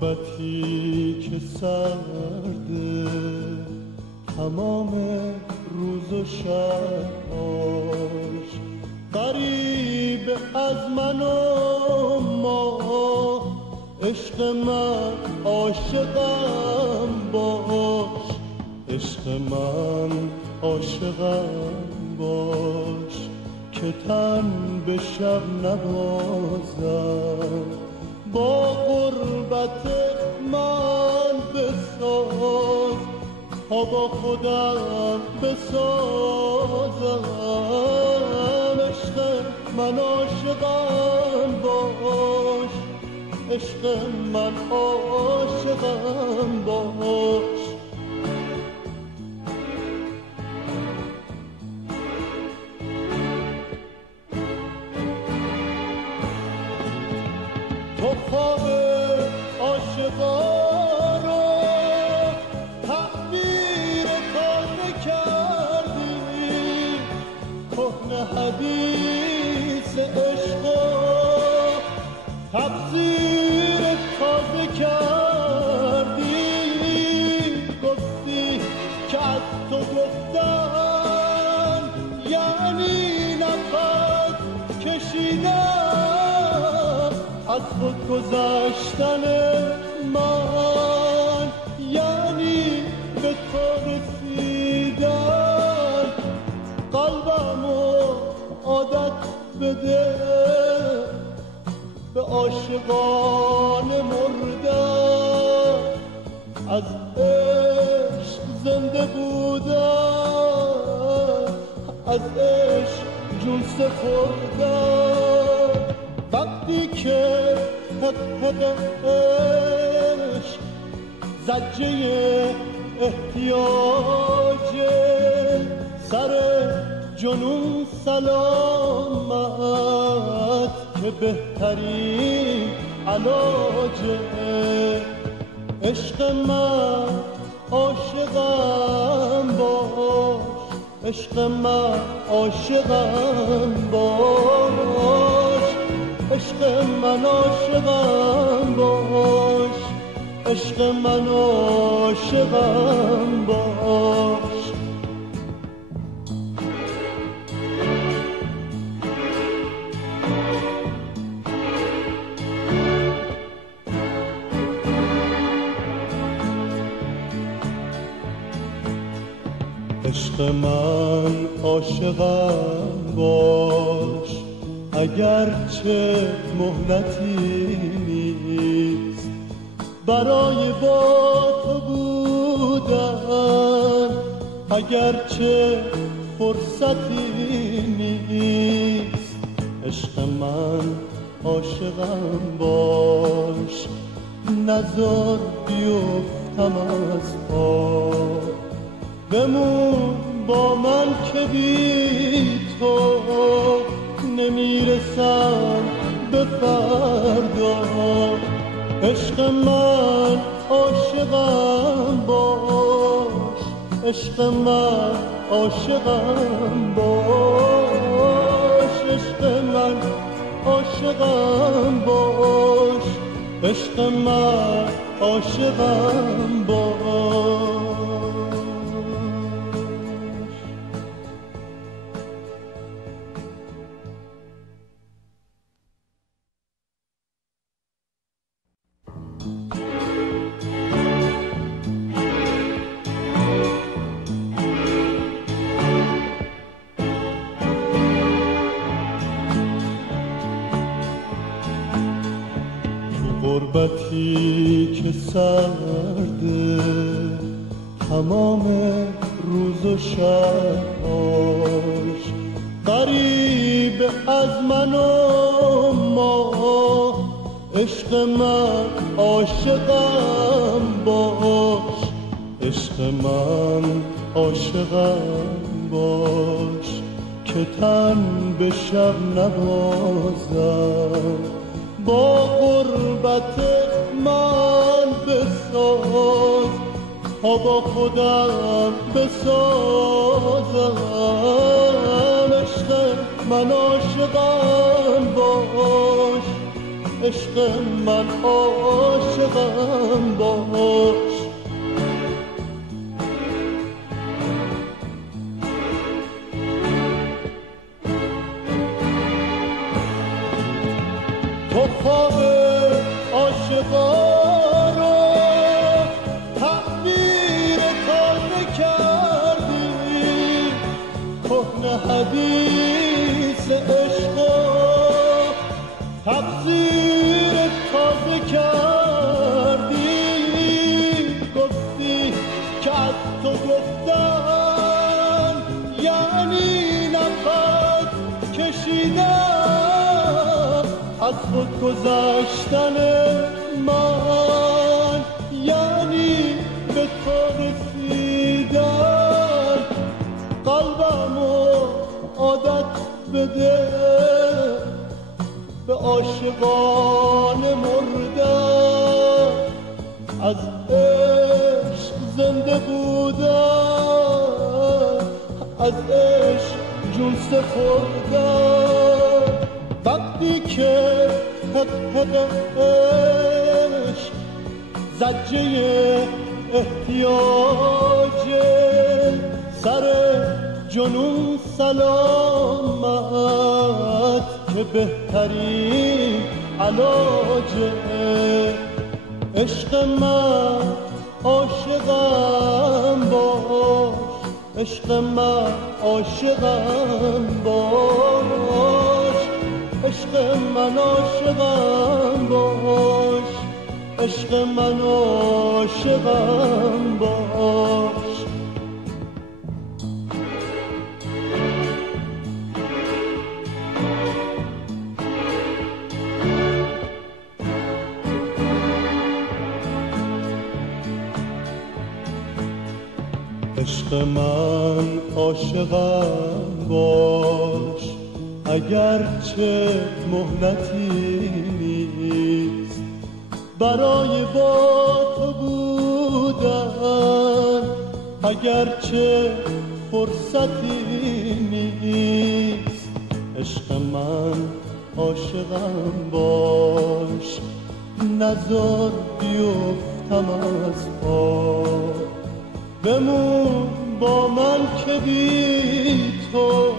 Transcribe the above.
غربتی که سرده تمام روز و شباش، غریب از من و ما، عشق من عاشقم باش، عشق من عاشقم باش، که تن به شب نبازم، با غربت من بساز تا با خودم بسازم، عشق من عاشقم باش، عشق من عاشقم باش. تو خواب عاشقان رو تعبیر تازه کردی، کهنه حدیث عشق رو تفسیر تازه کردی، گفتی که از تو گفتن یعنی نفس کشیدن، از خود گذشتن من یعنی به تو رسیدن، قلبمو عادت بده به عاشقان مردن، از عشق زنده بودن، از عشق جون سپردن، وقتی که حق عشق زجه احتیاج، سر جنون سلامت که بهترین علاجه، عشق من عاشقم باش، عشق من عاشقم باش، عشق من عاشقم باش، عشق من عاشقم باش. عشق من عاشقم باش، اگرچه مهلتی نیست برای با تو بودن، اگرچه فرصتی نیست، عشق من عاشقم باش، نذار بیفتم از پا، بمون با من که بی تو نمیرسم به فردا، عشق من عاشقم باش، عشق من عاشقم باش، عشق من عاشقم باش، عشق من عاشقم باش. غربتی که سرده تمام روز و شباش، غریب از من و ما، عشق من عاشقم باش، عشق من عاشقم باش، که تن به شب نبازم، با غربت من بساز تا با خودم بسازم، عشق من عاشقم باش، عشق من عاشقم عاشقم باش. تو خواب عاشقان رو تعبیر تازه کردی، کهنه حدیث عشق و تفسیر تازه کردی. گفتی که از تو گفتن یعنی نفس کشیدن، از خود گذشتن من یعنی به تو رسیدن. قلبمو عادت بده به عاشقان مردن، از عشق زنده بودن، از عشق جون سپردن. وقتی که حق عشق زجه احتیاج، سر جنون سلامت که بهترین علاجه. عشق من عاشقم باش، عشق من عاشقم باش، عشق من عاشقم باش، عشق من عاشقم باش. عشق من عاشقم باش، اگرچه مهلتی نیست برای با تو بودن، اگرچه فرصتی نیست. عشق من عاشقم باش، نزار بیفتم از پا، بمون با من که بی تو